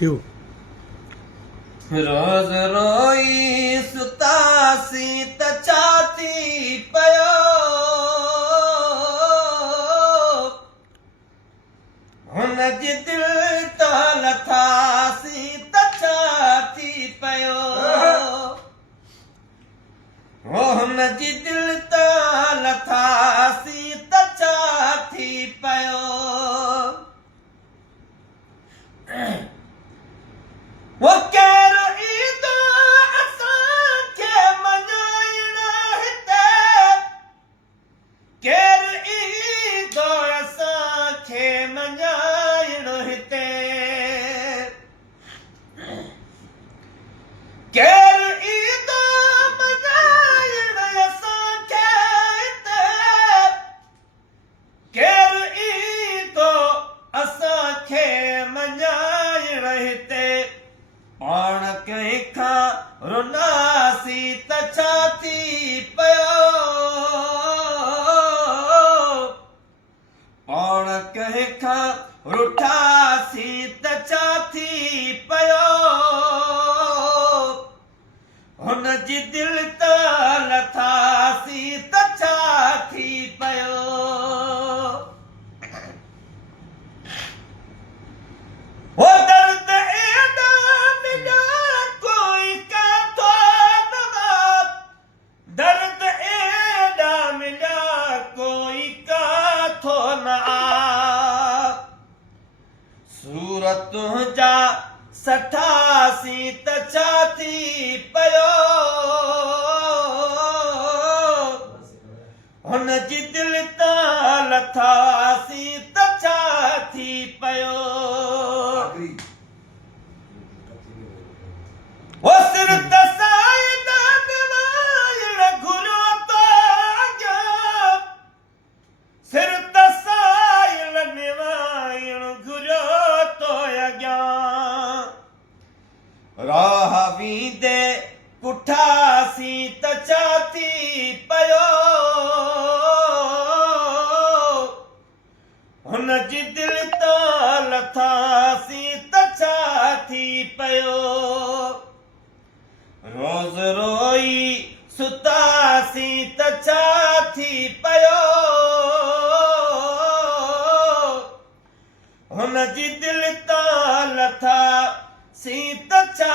क्यों? रोज़ रोई सुतासी त छाती पयो हुन जी दिल त लथासी त छाती पयो हुन जी दिल त लथासी त छाती पयो वो कहिड़ो ईंदो असांखे मञाइण हिते केरु ईंदो असांखे मञाइण हिते केरु ईंदो मञाइण असांखे हिते केरु ईंदो असांखे मञाइण हिते पाण कंहिंखां रुनासी त छा थी पियो पाण कंहिंखां रुठासी त छा थी पियो हुन जी दिलि त लथासी त छा थी पियो वो दर्द एॾा मिलिया कोई काथो न दर्द एॾा मिलिया कोई काथो न सूरतूं जा सठासी त छा थी पियो हुन जी दिलि त लथासी त छा थी पियो वो सिर त साईं निवाइण घुरियो तो अॻियां सिर त साईं निवाइण घुरियो तो अॻियां राह वींदे पुठासी त छा थी पियो हुन जी दिलि त लथासी त छा थी पियो रोज़ रोई सुतासी त छा थी पियो हुन जी दिलि त लथासी त छा